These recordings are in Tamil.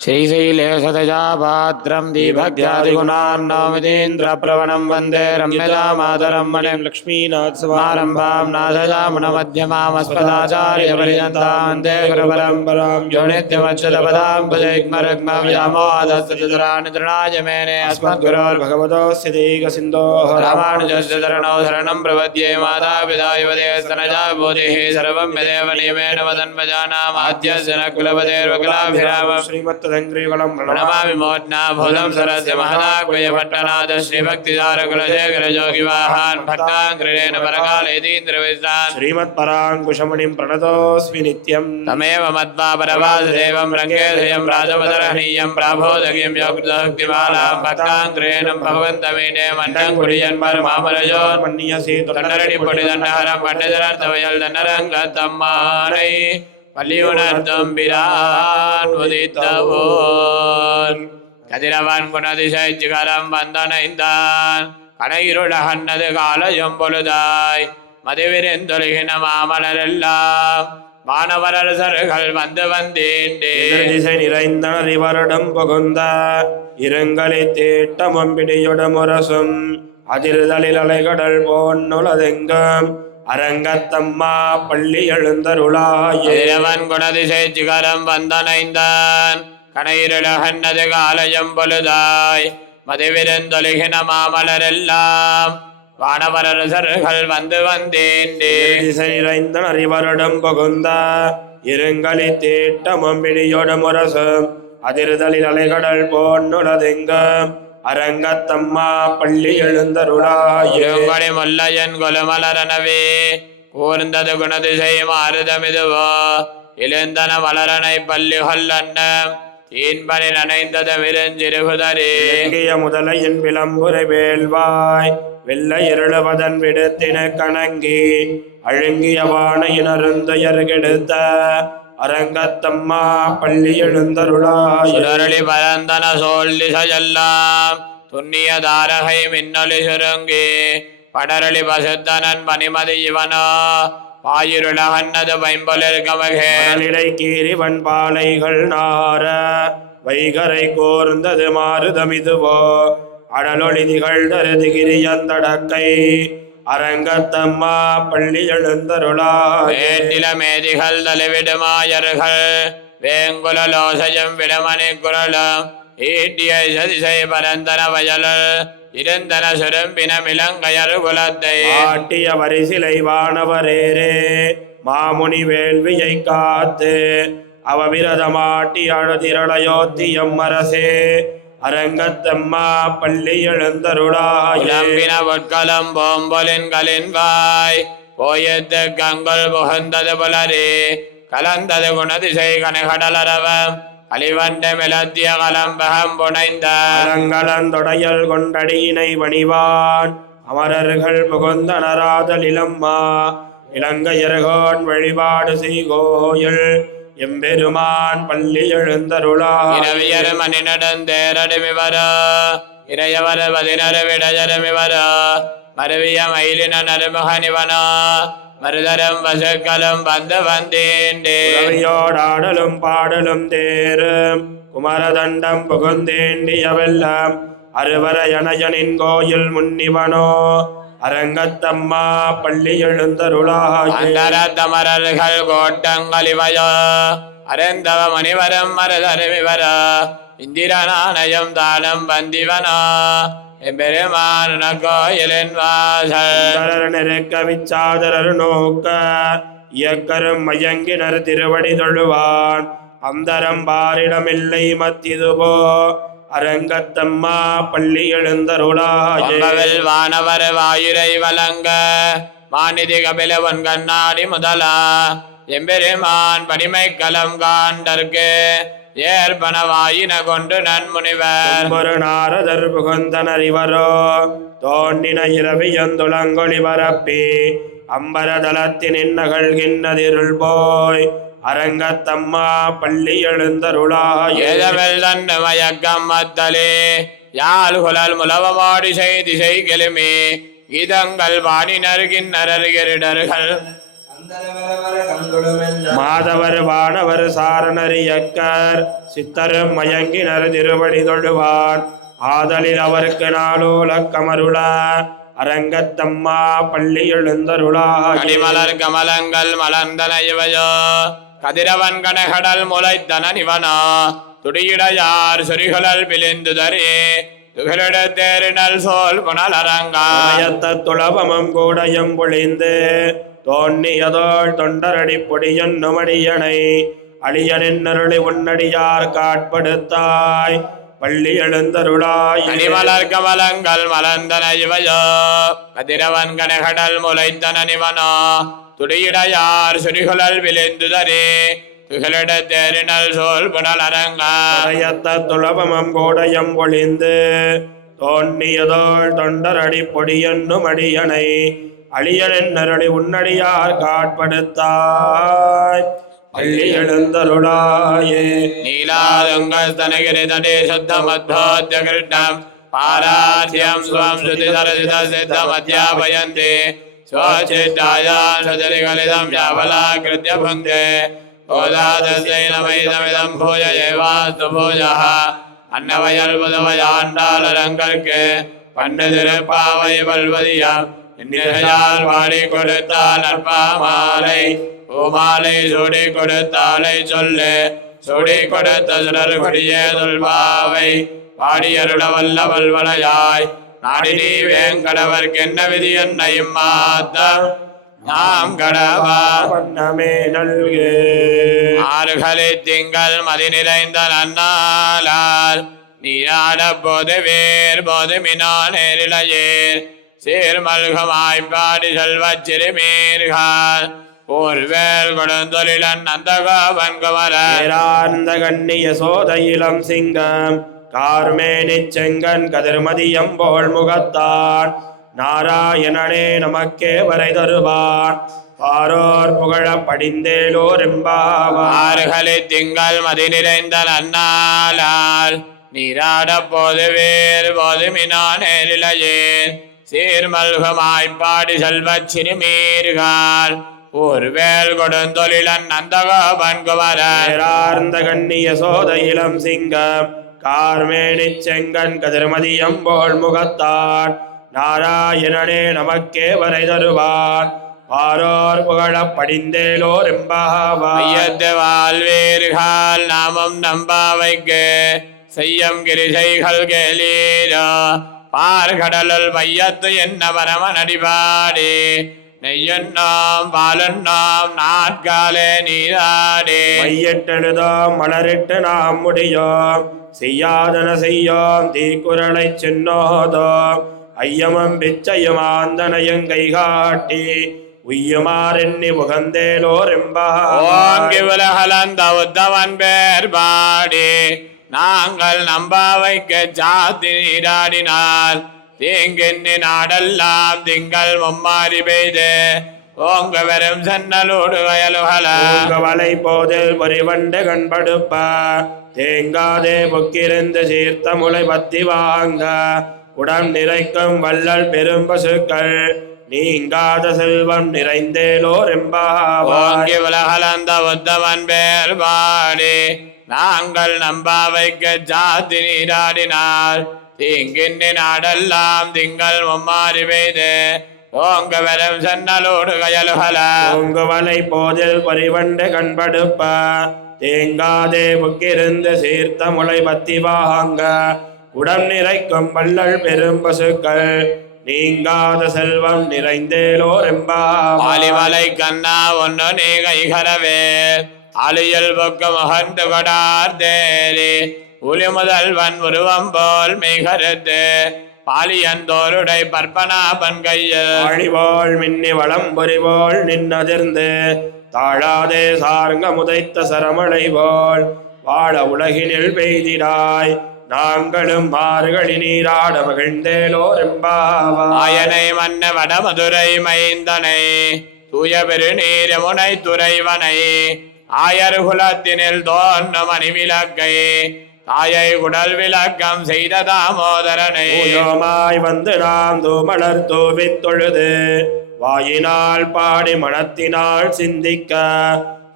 श्रीशैलेशतजापात्रं दीभक्त्यादिगुणार्णवमितीन्द्रप्रवणं वन्दे रम्यजामातरं मणिं लक्ष्मीनाथसमारम्भां नाथयामुनमध्यमामस्मदाचार्यपर्यन्तां वन्दे गुरुपरम्परां यो नित्यमच्युतपदां भजैक्मरुग्मव्यामोहदस्तराणि तृणाय मेने अस्मद्गुरोर्भगवतोऽस्य दैकसिन्धोः रामानुजस्य चरणौ शरणं प्रपद्ये मातापिता युवदेस्तनजा बोधिः सर्वं यदेव नियमेन वदन्वजानामाद्यस्य न कुलपतेर्वकुलाभिरामं श्रीमत्तदङ्ग्रीवलं प्रणमामि मोद्ना भूतं सरस्य महदाग्वयपट्टनाथ श्रीभक्तिसारकुलशेखरजोगिवाहान् भक्ताङ्ग्रिरेण परकालेतीन्द्रविश्रान् श्रीमत्पराङ्कुशमणिं प्रणतोऽस्मि नित्यं तमेव मत्वा परवासुदेवं रङ्गेधयं राजपदरहणीयं प्राबोधकीं योगभक्तिमालां भक्ताङ्ग्रिरेण भगवन्तमीने मण्डं कुडियन् परमामरजोर्मन्यसि तण्डरडि पुडिदण्डहरं पण्डितरर्थवयल दण्डरङ्गतम्मानै பள்ளியுணர்த்தம்பிரான் உதித்தவோன் கதிரவன் குணதிசைச்சிகரம் வந்தனைந்தான் கனையிருளகன்னது காலஜம் பொழுதாய் மதுவிரிந்தொழுகின மாமலரெல்லாம் வானவரசர்கள் வந்து வந்தேண்டே திசை நிறைந்தனர் இவரிடம் புகுந்த இருங்கலை தேட்டமும் பிடியுடமுரசும் அதிர்தலில் அலைகடல் போன்னுலதெங்கும் அரங்கத்தம்மா பள்ளி எழுந்தருளாயவன் குணதிசை சிகரம் வந்தனைந்தான் கனையிருளகன்னது காலயம் பொழுதாய் மதுவிருந்தொழுகின மாமலரெல்லாம் வானவரசர்கள் வந்து வந்தேண்டே திசை நிறைந்தனர் இவரிடம் புகுந்த இருங்கலி தேட்டமும் பிடியோடமுரசும் அதிர்தலில் அலைகடல் போன்னுலதெங்கும் அரங்கத்தம்மா பள்ளி எழுந்தருளாயி முல்லையன் கொலுமலரனவே கூர்ந்தது குணதிசை மாறுதமிதுவோ எழுந்தன மலரனை பள்ளி கொல்லன்ன தீன்பனி நனைந்தது விருஞ்சிருகுதரே முதலையின் விளம்புரை வேள்வாய் வெள்ளை இருளுவதன் விடுத்தின கணங்கி அழுங்கிய வானையினருந்தையர் கெடுத்த அரங்கத்தம்மா பள்ளி எழுந்தருளாயி பரந்தன சோல் திசையெல்லாம் துண்ணிய தாரகை மின்னொலி சுருங்கி படரளி பசுத்தனன் பனிமதி இவனோ பாயிருளகன்னது பைம்பொலிர் கமகேடை கீரிவன் பாலைகள் நார வைகரை கோர்ந்தது மாறுதமிதுவோ அடலொளி திகழ்தரு திகிரியந்தடக்கை அரங்கத்தம்மா பள்ளி எழுந்தருளாயில மேதிகள் தலைவிடுமாயர்கள் வேங்குலோசையும் விடமணி குரலும் ஈட்டிய சதிசை பரந்தன வயலல் இருந்தன சுரம்பின மிளங்கையர் குலத்தை ஆட்டிய வரிசிலை வானவரேரே மாமுனி வேள்வியை காத்து அவவிரதமாட்டி அழுதிரளையோத்தியம் அரசே அரங்கத்தம்மா பள்ளி எழுந்தருளாயின பொற்களம் போம்பொலின்களின் வாய் போயத்து கங்குல் புகந்தது புலரே கலந்தது குணதிசை கனகடலரவம் அலிவண்ட மிளத்திய கலம்பகம் புனைந்த அலங்கலந்தொடையல் கொண்டடியினை வணிவான் அமரர்கள் புகுந்தனராதலிலம்மா இலங்கையர்கோன் வழிபாடு செய்கோயில் எம்பெருமான் பள்ளி எழுந்தருளாயிர மணி நடந்தேரடுமிவரோ இறையவர பதினரு விடஜரமிவரோ மருவிய மயிலின நறுமுகனிவனோ மருதரம் வசக்கலும் வந்து வந்தேண்டேயோடாடலும் பாடலும் தேரும் குமரதண்டம் புகுந்தேண்டியவெல்லாம் அறுவர யனயனின் கோயில் முன்னிவனோ அரங்கத்தம்மா பள்ளி எழுந்தருளாயமரர்கள் கோட்டங்களிவயோ அரந்தவ மணிவரம் மருதருமிவரோ இந்திரநாணயம் தானம் வந்திவனோ எம்பெருமான கோயிலின் வாசல் நெருக்க விச்சாதரர் நோக்க இயக்கரும் மயங்கினர் திருவடி தொழுவான் அந்தரம் பாரிடமில்லை மத்திதுவோ அரங்கத்தம்மா பள்ளி எழுந்தருளாயில் வானவர் வாயுரை வழங்க மாநிதி கபிலவன் கண்ணாடி முதலா எம்பெருமான் பணிமை கலம் காண்டற்கு ஏற்பன வாயின கொண்டு நன்முனிவர் ஒரு நாரதர் புகுந்தனர் இவரோ தோண்டின இரவியந்துளங்கொழி பரப்பி அம்பரதலத்தின் நகழ்கின்றதிருள் போய் அரங்கத்தம்மா பள்ளி எழுந்தருளாயேதவெல் தண்டு மயக்கம் மத்தலே யாழ் குழல் முலவமாடி செய்தி செய்கெலுமே கீதங்கள் பாடினர் கிண்ணரர் கெரிடர்கள் மாதவர் வானவர் சாரணரியக்கர் சித்தரும் மயங்கினர் திருவடி தொழுவான் ஆதலில் அவருக்கு நாளோல கமருள அரங்கத்தம்மா பள்ளி எழுந்தருளா கனிமலர் கமலங்கள் மலர்ந்தன இவையோ கதிரவன் கனகடல் முளைத்தன நிவனோ துடியிடையார் சொரிகுழல் பிழிந்துதரே துகளிட தேரினல் சோல் புனலரங்காயத்த துளபமும் கூடையும் பொழிந்து தோன்னியதோள் தொண்டரடி பொடியன்னுமடியனை அழியனின் அருளி உன்னடியார் காட்படுத்தாய் பள்ளி எழுந்தருளாய் கனிமலர் கமலங்கள் மலர்ந்தன இவையோ கதிரவன் கனகடல் முளைத்தன நிவனோ துடியிடையார் சொரிகுழல் விளைந்துதரே துகளிட தேரினல் சோல் புனலரங்காயத்த துளபமும் கூடையும் பொழிந்து தோன்னியதோள் தொண்டரடி பொடியன்னுமடியனை அழியனின் அருளி உன்னடியார் காட்படுத்தாய் பள்ளி எழுந்தருளாயே நீலாதுங்கள் தனகிரி தடே சுத்தமத்வோத்ய கிருஷ்ணம் பாராத்யம் ஸ்வம் ஸ்ருதி சரசித சித்தமத்யாபயந்தி ஸ்வச்சித்தாயான் சுதரிகலிதம் யாவலாகிருத்ய புங்கே ஓதாதஸ்யை நமைதமிதம் பூஜ ஏவாஸ்து பூஜः அன்னவயல் புதுவையாண்டாளரங்கற்கு பண்டு திருப்பாவை வல்வதியாம் இன்னிசையால் வாடி கொடுத்தால் நற்பாமாலை பூமாலை சூடி கொடுத்தாலை சொல்லு சூடி கொடுத்த சுடர் கொடியே சொல்வாவை பாடியருள வல்ல வல்வனையாய் நாடி நீ வேங்கடவர்க்கென்ன விதி என்னையும் மாத்தம் நாம் கடவா வண்ணமே நல்கு ஆறுகளி திங்கள் மதி நிறைந்த நன்னாளால் நீராட போது வேர் போது மினா நேரிழையேர் சீர்மல்கமாய்ப்பாடி செல்வச் சிறுமீர்கள் போர்வேல் கொடுந்தொழிலன் நந்தகோபன் குமரந்த கண்ணிய சோதையிலம் சிங்கம் கார்மேனி செங்கன் கதிர்மதியம் போல் முகத்தான் நாராயணனே நமக்கே வரை தருவான் பாரோர் புகழ படிந்தேலோர் எம்பாவாறுகளி திங்கள் மதி நிறைந்த நன்னாளால் நீராட போது வேறு போது மினா நேரிழையேன் சீர்மல்கமாய்ப்பாடி செல்வச் சிறுமீர்கள் ஊர்வேல் கொடுந்தொழிலன் நந்தகோபன் குமரந்த கண்ணிய சோதையிலம் சிங்கம் கார்மேனி செங்கன் கதிர்மதியம் போல் முகத்தான் நாராயணனே நமக்கே வரை தருவான் பாரோர் புகழ படிந்தேலோர் எம்பாவாயத்து வாழ்வீர்கள் நாமம் நம்பாவைக்கு செய்யம் கிரிசைகள் கேளீரோ பார்கடலுள் வையத்து என்ன பரமன் அடிபாடி நெய்யன்னாம் பாலன்னாம் நாட்காலே நீராடே மையட்டெழுதோம் மலரிட்டு நாம் முடியோம் செய்யாதன செய்யோம் தீக்குறளை சின்னோதோம் ஐயமும் பிச்சையும் ஆந்தனையங்கை காட்டி உய்யுமாறெண்ணி உகந்தேலோர் ஓங்கி உலகலந்த உத்தவன் பேர் பாடி நாங்கள் நம்பாவைக்கு சாத்தி நீராடினார் தீங்கெண்ணி நாடெல்லாம் திங்கள் மும்மாறி பெய்து ஓங்க வெறும் சென்னலோடு வயலுகல வலை போதில் பொறிவண்டு கண்படுப்ப தேங்காதே பொக்கிருந்து சீர்த்த முளை பத்தி வாங்க உடம் நிறைக்கும் வள்ளல் பெரும் பசுக்கள் நீங்காத செல்வம் நிறைந்தேலோர் ஓங்கி உலகலந்த உத்தவன் பேர் பாடி நாங்கள் நம்பாவைக்கு சாத்தி நீராடினார் தீங்கின்னி நாடெல்லாம் திங்கள் மும்மாறி பெய்து ஓங்க வெறும் சென்னலோடு கயலுகல ஓங்கு வலை போதில் பொறிவண்டு கண்படுப்ப தேங்காதே புக்கிருந்து சீர்த்த முளை பத்தி வாங்க உடம் நிறைக்கும் வள்ளல் பெரும் பசுக்கள் நீங்காத செல்வம் நிறைந்தேலோர் ஆலிமலை கண்ணா ஒன்னு நீ கைகரவே அலியல் பொக்கு முகந்து கொடார் தேரி உலி முதல்வன் உருவம் போல் மெய்கருத்து பாலியந்தோருடை பற்பனாபன் கையில் அழிவாள் மின்னி வளம் பொறிவோள் நின்னதிர்ந்து தாழாதே சார்ங்க முதைத்த சரமழை போல் வாழ உலகினில் பெய்திடாய் நாங்களும் மார்கழி நீராட மகிழ்ந்தேலோர் ஆயனை மன்ன வடமதுரை மைந்தனை தூய பெருநீர முனை துறைவனை ஆயர் குலத்தினில் தோன்றும் மணி விளக்கை தாயை குடல் விளக்கம் செய்த தாமோதரனை வந்து நாம் தூமலர் தூவித் தொழுது வாயினால் பாடி மனத்தினால் சிந்திக்க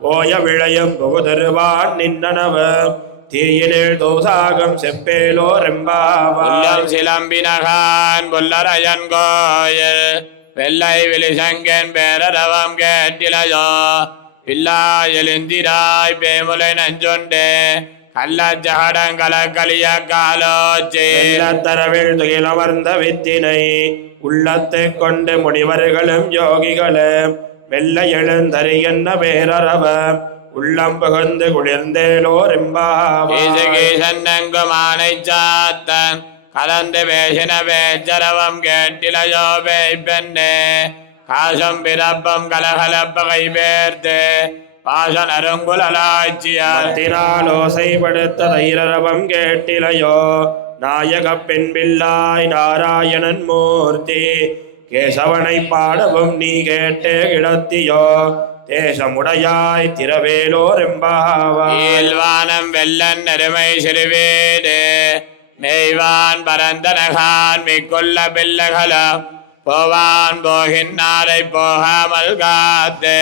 போய விளையும் புகுதருவான் நின்னனவ தீயினில் தோசாகம் செப்பேலோர் எம்பாவாய். சிலம்பினகான் புல்லரையன் கோயில் வெள்ளை விழிசங்கன் பேரரவம் கேட்டிலையோ பில்லாயலிந்திராய் பேமுலை நஞ்சொண்டு கள்ள ஜகடங்கல கலிய காலோச்சே தரவில் துயிலமர்ந்த வித்தினை உள்ளத்தை கொண்டு முனிவர்களும் யோகிகளும் மெல்ல எழுந்தறி என்ன பேரரவ உள்ளம் புகுந்து குளிர்ந்தேலோர் எம்பாவாய். சாத்தன் கலந்து பேசின பேச்சரவம் கேட்டிலையோ பெண்ணே காசம் பிறப்பம் கலகலப்பகை பேர்த்து பாசன் அருங்குலாய்ச்சியோசைப்படுத்த தைரரவம் கேட்டிலையோ நாயக பெண் பிள்ளாய் நாராயணன் மூர்த்தி கேசவனை பாடவும் நீ கேட்டே கிடத்தியோ தேசமுடையாய் திரவேலோர் எம்பாவானம் வெள்ளன் அருமை சிறுவேடு மெய்வான் பரந்தனகான் மிக்குள்ள பிள்ளைகளும் போவான் போகின்னாரை போகாமல் காத்து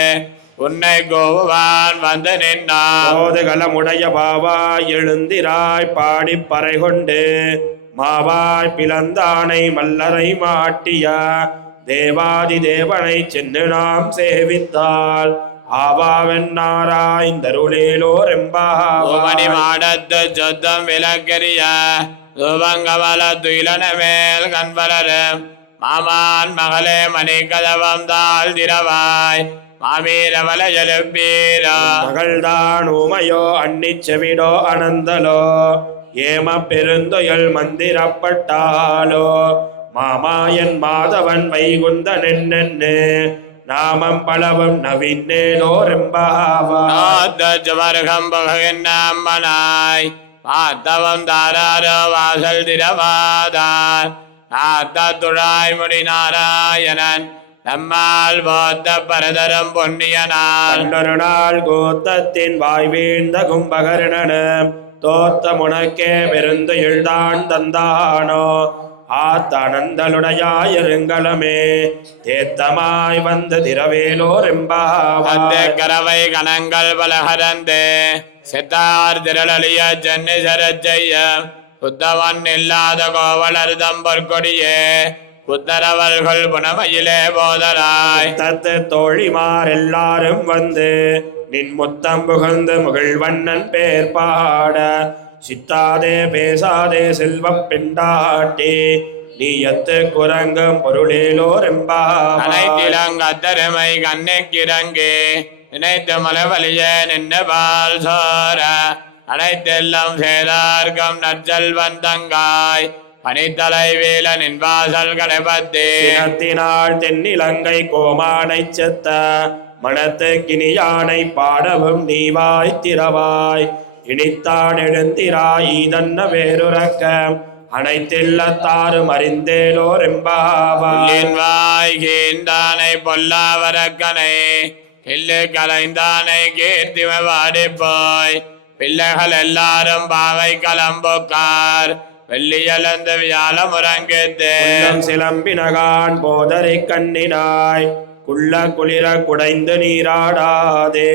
உன்னை கோவான் வந்து நின்னாதுகளமுடைய பாவாய் எழுந்திராய் பாடி பறை கொண்டு மாவாய் பிளந்தானை மல்லரை மாட்டிய தேவாதி தேவனை சென்று நாம் சேவித்தால் ஆவாவென்னாராய்ந்தருளேலோர் எம்பாவாய். மாடத்து சொத்தம் விளக்கரிய சுபங்கமல துயிலன மேல் கண்பலரும் மாமான் மகளே மணி கதவம் தாழ் திரவாய் மாமீரமல எழுப்பீரோ மகள்தான் ஊமையோ அன்னி செவிடோ அனந்தலோ ஏம பெருந்தொயல் மந்திரப்பட்டாலோ மாமாயன் மாதவன் வைகுந்த நென்னு நாமம் பலவும் நவீனேலோர் எம்பாவாய். பார்த்தவம் தாராரோ வாசல் திரவாதார் துழாய் முடி நாராயணன் நம்மால் போத்த பரதரம் பொன்னியனால் நாள் கோத்தத்தின் வாய் வீழ்ந்த கும்பகர்ணன தோத்த முனக்கே பெருந்து எழுதான் தந்தானோ ஆத்தனந்தலுடையாயிருங்களமே தேத்தமாய் வந்த திரவேலோர் எம்பாவாய். கரவை கணங்கள் பலகரந்து சித்தார் திரளிய சென்னை சரச்செய்ய புத்தவன் இல்லாத கோவலர் தம்பொற்கொடியே புத்தரவர்கள் புனமையிலே போதராய். தத்து தோழிமார் எல்லாரும் வந்து நின் முத்தம் புகழ்ந்து முகிழ்வண்ணன் பேர் பாட சித்தாதே பேசாதே செல்வப் பெண்டாட்டி நீயத்து குரங்கும் பொருளேலோர் எம்பாவாய். கண்ணுக்கிறங்கே நினைத்து மலவலிய நின்று பால் சோர அனைத்தெல்லாம் சேதார்கம் நற்சல் வந்தங்காய் பனித்தலை வேலனின் வாசல் கடைபத்தினாள் தென்னிலங்கை கோமானை செத்த மனத்து கிணியானை பாடவும் நீவாய் திரவாய் இனித்தான் எழுந்திராய் இதன்ன வேறுறக்க அனைத்தில்லத்தாரும் அறிந்தேலோர் எம்பாவாய். கீந்தானை பொல்லாவரக்கனை இல்லு கலைந்தானை கீர்த்திம வாடிப்போய் பிள்ளைகள் எல்லாரும் பாவை கலம்புக்கார் வெள்ளியலந்த வியாழ முறங்கித்து சிலம்பினகான் போதரை கண்ணினாய் குள்ள குளிர குடைந்து நீராடாதே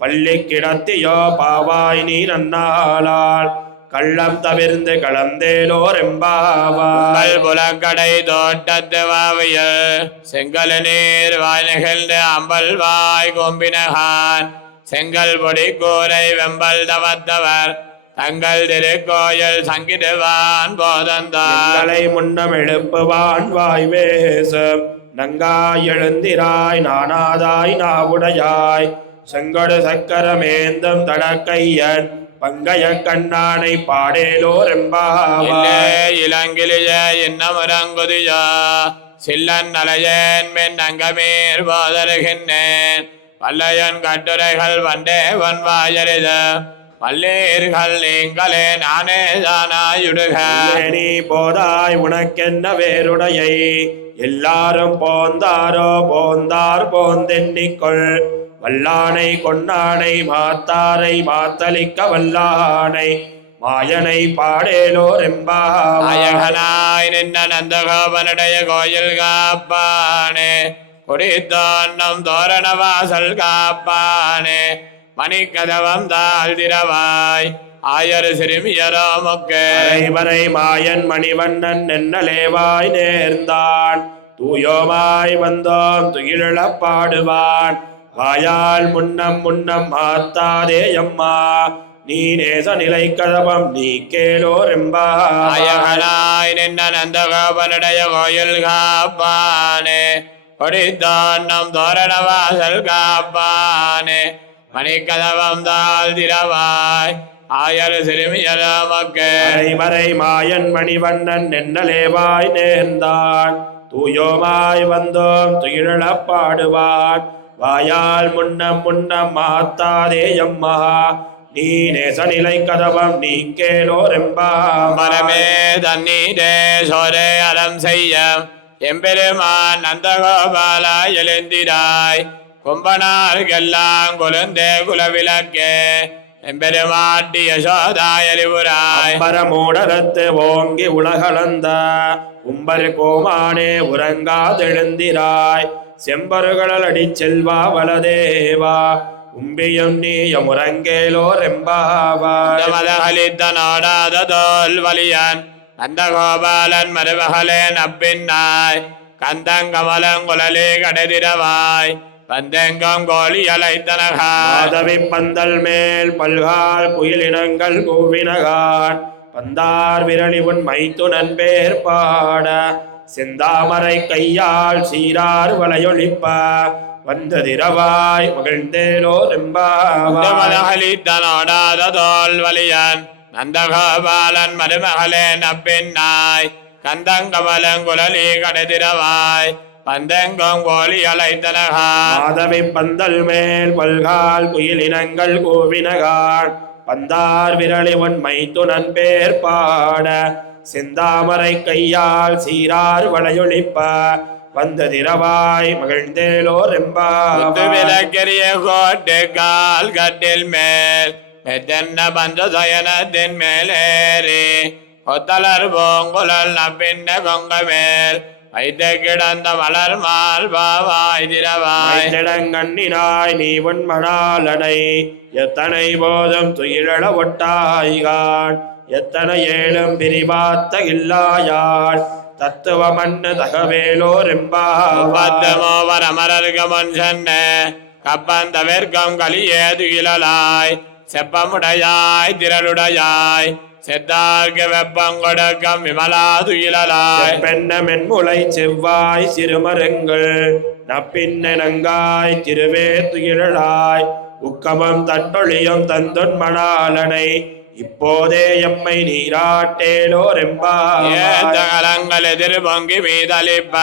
பள்ளி கிடத்தியோ பாவாய் நீ நன்னாளால் கள்ளம் தவிர்ந்து கலந்தேலோர் எம்பாவாய். புலக்கடை தோட்டத்து வாவியல் செங்கல் நீர் வாய் நிகழ்ந்து அம்பல் வாய் கொம்பினகான் செங்கல் பொடி கூரை வெம்பல் தவத்தவர் தங்கள் திருக்கோயில் சங்கிடுவான் போதந்தாலை முன்னம் எழுப்புவான் வாய் வேசம் நங்காய் எழுந்திராய் நானாதாய் நாவுடையாய் செங்கொடு சக்கரமேந்தம் தடக்கையன் பங்கைய கண்ணானை பாடேலோர் எம்பாவாய். இளங்கிலிய இன்னமுறங்குதியோ சில்லன் நலையன் மென் அங்கமீர் போதருகின்றேன் வல்லையன் கட்டுரைகள் வண்டே வன் வாயறித வல்லீர்கள் நீங்களே நானே தானாயுடுக நீ போதாய் உனக்கென்ன வேறுடையை எல்லாரும் போந்தாரோ போந்தார் போந்தென்னிக்கொள் வல்லானை கொண்டானை மாத்தாரை மாத்தளிக்க வல்லானை மாயனை பாடேலோர் எம்பாவாய். நாயகனாய் நின்ன நந்தகோபனுடைய கோயில் காப்பானே கொடித்தோன்னம் தோரண வாசல் காப்பானே மணிக்கதவம் தாழ்திரவாய் ஆயர் சிறுமியரோ மொக்கே வரை மாயன் மணிவண்ணன் நென்னலேவாய் நேர்ந்தான் தூயோமாய் வந்தோம் துயிலப் பாடுவான் வாயால் முன்னம் முன்னம் மாத்தாதே அம்மா நீ நேச நிலை கதவம் நீ கேளோர் ஆயகனாய் நின்ன நந்தகோபனுடைய கோயில் காப்பானே கொடித்தோன்னம் தோரண வாசல் காப்பானே மணிக்கதவம் தாழ்திரவாய் ஆயர் சிறுமியரோ மொக்கே வரை மாயன் மணிவண்ணன் நென்னலேவாய் நேர்ந்தான் தூயோமாய் வந்தோம் துயிலப் பாடுவான் வாயால் முன்னம் முன்னம் மாத்தாதே அம்மா நீ நேச நிலை கதவம் நீ கேளோர் மரமே தண்ணீரே சோரே அறம் செய்ய எம்பெருமான் நந்தகோபாலா எழுந்திராய் கும்பனார்கெல்லாம் குழந்தே குலவிளக்கே எம்பெருமாட்டி யசோதாயறிவுராய் பரமூடரத்து ஓங்கி உலகளந்த உம்பர் கோமானே உறங்காதெழுந்திராய் செம்பருகளல் அடி செல்வா வலதேவா உம்பியும் நீயமுறங்கேலோர் மதகளித்த நாடாத தோல் வலியன் நந்தகோபாலன் மருமகளே நப்பின்னாய் கந்தங்கமலங்குழலே கடைதிரவாய் பந்தெங்கம் கோழி அலைத்தனகாதவி பந்தல் மேல் பல்கால் குயிலினங்கள் கூவினகான் பந்தார் விரலி உன் மைத்துனன் பேர் பாட செந்தாமரை கையால் சீரார் வளையொழிப்ப வந்ததிரவாய் மகிழ்ந்தேலோர் மதகளித்தனோடாத தோல் வலியன் நந்தகோபாலன் மருமகளே நப்பின்னாய் கந்தங்கமலங்குழலே கடைதிரவாய் பந்தெங்கும் கோழி அலைத்தனகாதவி பந்தல் மேல் பல்கால் குயிலினங்கள் கூவினகான் பந்தார் விரலி உன் மைத்துனன் பேர் பாட செந்தாமரை கையால் சீரார் வளையொழிப்ப வந்ததிரவாய் மகிழ்ந்தேலோர் விலக்கரிய கோட்டு கால் கட்டில் மேல் தென்ன பஞ்சசயனத்தின் மேலேறி கொத்தலர் பூங்குழல் நப்பின்ன கொங்க மேல் வைத்த கிடந்த மலர் மால் பாவாய் திரவாய் திடங்கண்ணினாய் நீ உன் மணாலனை எத்தனை போதும் துயிலள ஒட்டாய்கான் எத்தனை ஏழும் பிரிவாத்த இல்லாயாள் தத்துவ மண்ணு தகவேலோர் வரமரர்கமன் சென்ன கப்பந்தவிற்கம் கலியே துயிலாய் செப்பமுடையாய் திரளுடையாய் செத்தார்க்கு வெப்பம் கொடுக்கம் விமலா துயிலாய் பெண்ண மென்முளை செவ்வாய் சிறுமருங்கள் நப்பின்ன நங்காய் திருவே துயிலாய் உக்கமம் தட்டொழியும் தந்தொன் மணாலனை இப்போதே எம்மை நீராட்டேலோர் ஏத்தகலங்கள் எதிர் பொங்கி மீதளிப்ப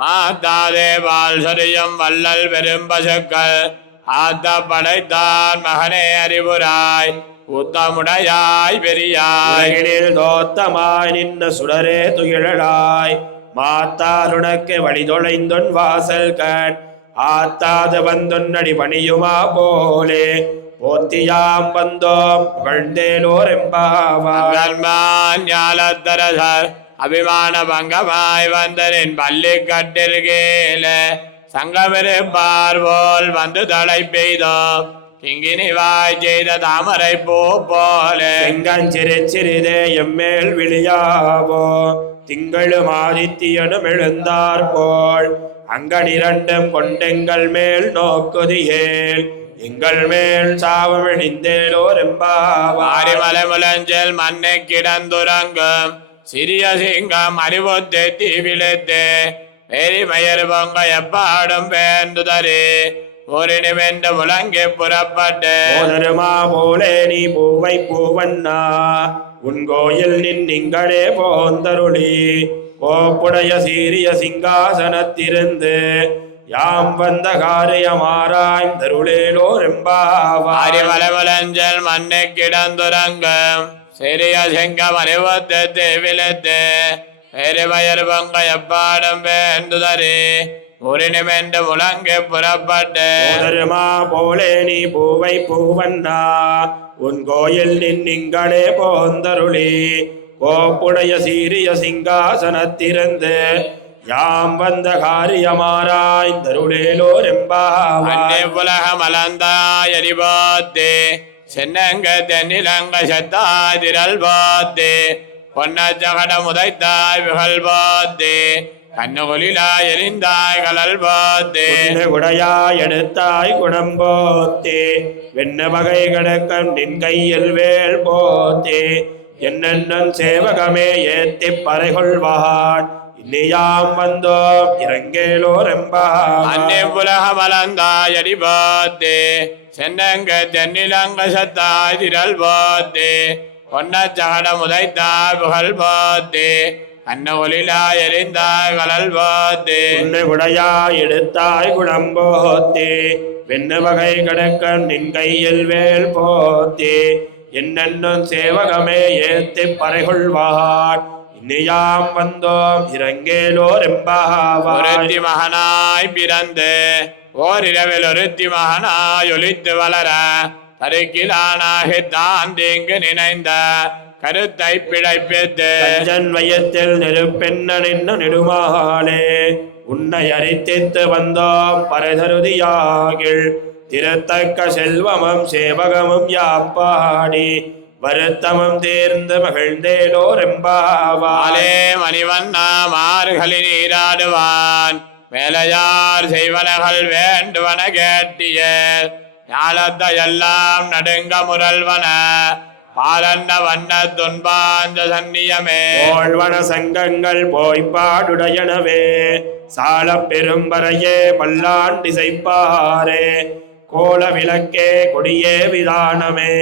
மாத்தாதே பால் சொரியும் வள்ளல் பெரும் பசுக்கள் ஆத்த படைத்தான் மகனே அறிவுராய் உத்தமுடையாய் பெரியாய் தோத்தமாய் நின்ன சுடரே துயிலாய் மாத்தாருனக்கு வழி தொலைந்தொன் வாசல் கண் ஆத்தாது வந்தொன்னடி பணியுமா போலே போத்தியாம் வந்தோம் புகழ்ந்தேலோர் ஞாலத்தரசர் அபிமான பங்கமாய் வந்தனின் பள்ளி கட்டில் கீழ சங்கமிருப்பார் போல் வந்து தலை பெய்தோம் கிங்கினிவாய் செய்த தாமரை பூ போல செங்கஞ்சிறு சிறிதே எம்மேல் விழியாவோ திங்களும் ஆதித்தியனும் எழுந்தார் போல் அங்கனிரண்டும் கொண்டெங்கள் மேல் நோக்குதியேல் எங்கள் மேல் சாவமிழிந்தேலோர் மாரிமலை முலஞ்சல் மண்ணை கிடந்துறங்கும் சிறிய சிங்கம் அறிவுத்தே தீவிழித்து எரிமயர் பொங்க எப்பாடும் வேண்டுதரே ஒரு நிமிந்த முழங்கி புறப்பட்டு போலே நீ பூவை பூவண்ணா உன் கோயில் நின்னிங்களே போந்தருளி கோப்புடைய சீரிய சிங்காசனத்திருந்து யாம் வந்த காரியமாராய்ந்தருளேலோர் மலைமுலஞ்சல் மண்ணை கிடந்துறங்கும் சிறிய சிங்கம் அறிவத்து விழுத்து எரிமயர் பொங்க எப்பாடும் வேண்டுதரே ஒரு நிமிந்து முழங்கி புறப்பட்டு போலே நீ பூவை பூவண்ணா உன் கோயில் நின்னிங்களே போந்தருளி கோப்புடைய சீரிய சிங்காசனத்திருந்து யாம் வந்த காரியமாராய்ந்தருளேலோர் எம்பாவாய். அன்னே உலகம் அலந்தாய் அறிவாத்தே சென்னங்க தென்னிலங்க சத்தாதிரல் பாத்தே பொன்ன ஜகட முதைத்தாய் விகல் பாத்தே கண்ணுகுலிலாய் எரிந்தாய் கலல் பாத்தே குடையாய் எடுத்தாய் குணம் போத்தே வெண்ண வகை கிடக்கம் நின் கையில் வேல் போத்தே என்னென்னும் சேவகமே ஏத்திப் பறைகொள்வான் இன்னியாம் வந்தோம் இறங்கேலோர் எம்பாவாய். அன்னே உலகம் அலந்தாய் அறிவாத்தே சென்னங்க தென்னிலங்க சத்தாதிரல் பாத்தே பொன்ன ஜகட முதைத்தாய் விகல் பாத்தே கண்ணுகுலிலாய் எரிந்தாய் கலல் பாத்தே குடையாய் எடுத்தாய் குணம் போத்தே வெண்ண வகை கிடக்கம் நின் கையில் வேல் போத்தே என்னென்னும் சேவகமே ஏத்திப் பறைகொள்வான் இன்னியாம் வந்தோம் இறங்கேலோர் எம்பாவாய். ஒருத்தி மகனாய் பிறந்து ஓரிரவில் ஒருத்தி மகனாய் ஒளித்து வளர தருக்கிலானாகி தான் தீங்கு நினைந்த கருத்தை பிழைப்பித்து கஞ்சன் வயத்தில் நெருப்பெண்ண நின்று நெடுமாலே உன்னை அரித்தித்து வந்தோம் பரதருதியாகில் திருத்தக்க செல்வமும் சேவகமும் யாப்பாடி வருத்தமும் தேர்ந்து மகிழ்ந்தேலோர் எம்பாவாய். ஆலே மணிவண்ணா மார்கழி நீராடுவான் வேலையார் செய்வனகள் வேண்டுவன கேட்டிய ஞாலத்தை எல்லாம் நடுங்க முரல்வன பாலன்ன வண்ண துன்பாஞ்ச சன்னியமே போழ்வன சங்கங்கள் போய்ப்பாடுடையனவே சால பெரும்பறையே பல்லாண்டிசைப்பாரே கோல விளக்கே கொடியே விதானமே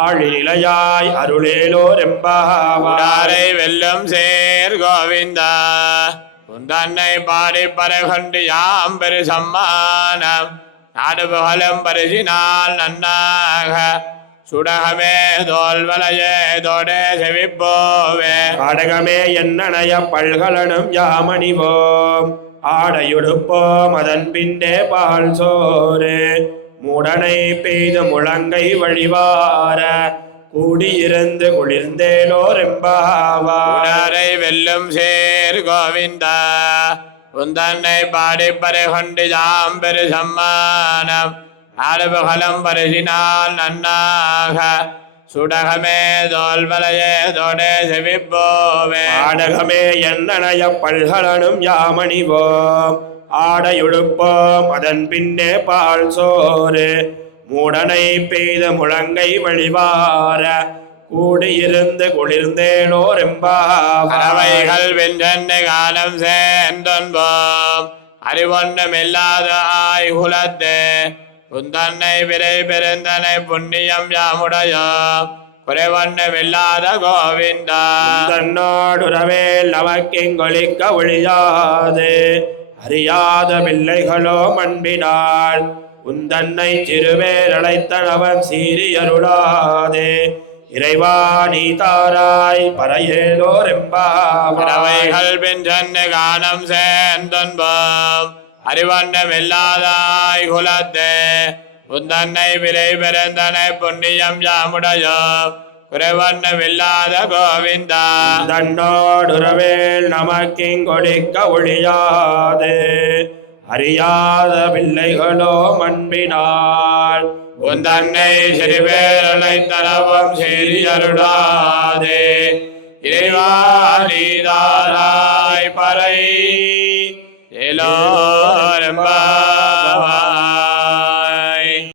ஆழிலையாய் அருளேலோர் எம்பாவாய். உடாரை வெல்லும் சேர் கோவிந்தா உந்தன்னை பாடி பறைகொண்டு யாம் பெரு சம்மானம் நாடு புகழும் பரிசினால் நன்னாக சுடகமே தோல்வலையே தோடே செவிப்போவே பாடகமே என்னனைய பல்கலனும் யாமணிவோம் ஆடையுடுப்போம் அதன் பின்னே பால் சோறு மூடனை பெய்து முழங்கை வழிவார கூடியிருந்து குளிர்ந்தேலோர் எம்பாவாய். உடாரை வெல்லும் சேர் கோவிந்தா உந்தன்னை பாடி பறைகொண்டு யாம் பெரு சம்மானம் நாடு புகழும் பரிசினால் நன்னாக சுடகமே தோல்வலையே தோடே செவிப்போவே பாடகமே என்னனைய பல்கலனும் யாமணிவோம் ஆடையுடுப்போம் அதன் பின்னே பால் சோறு மூடனை பெய்த முழங்கை வழிவார கூடியிருந்து குளிர்ந்தேலோர் எம்பாவாய். பறவைகள் வென்றென்னை காலம் சேர்ந்தொன்போம் அறிவொன்றும் இல்லாத ஆய்குலத்தே உந்தன்னை விரை பெருந்தனை புண்ணியம் யாமுடையோ குறைவொன்றும் இல்லாத கோவிந்தா தன்னோடுறவேல் நமக்கிங்கொழிக்க ஒழியாது அறியாத பிள்ளைகளோ மண்பினாள் உந்தன்னை சிறுவேர் அழைத்தனவன் சீரியருளாதே இறைவா நீ தாராய் பறையேலோர் எம்பாவாய். பறவைகள் வென்றென்னை காலம் சேர்ந்தொன்போம் அறிவொன்றும் இல்லாதாய் குலத்தே உந்தன்னை விரை பெருந்தனை புண்ணியம் யாமுடையோ குறைவொன்றும் இல்லாத கோவிந்தா தன்னோடுறவேல் நமக்கிங்கொழிக்க ஒழியாது அறியாத பிள்ளைகளோ மண்பினாள் உந்தன்னை சிறுபேரலை தரவும் சீரியருளாதே இறைவா நீதாராய் பறை எல்லோரும்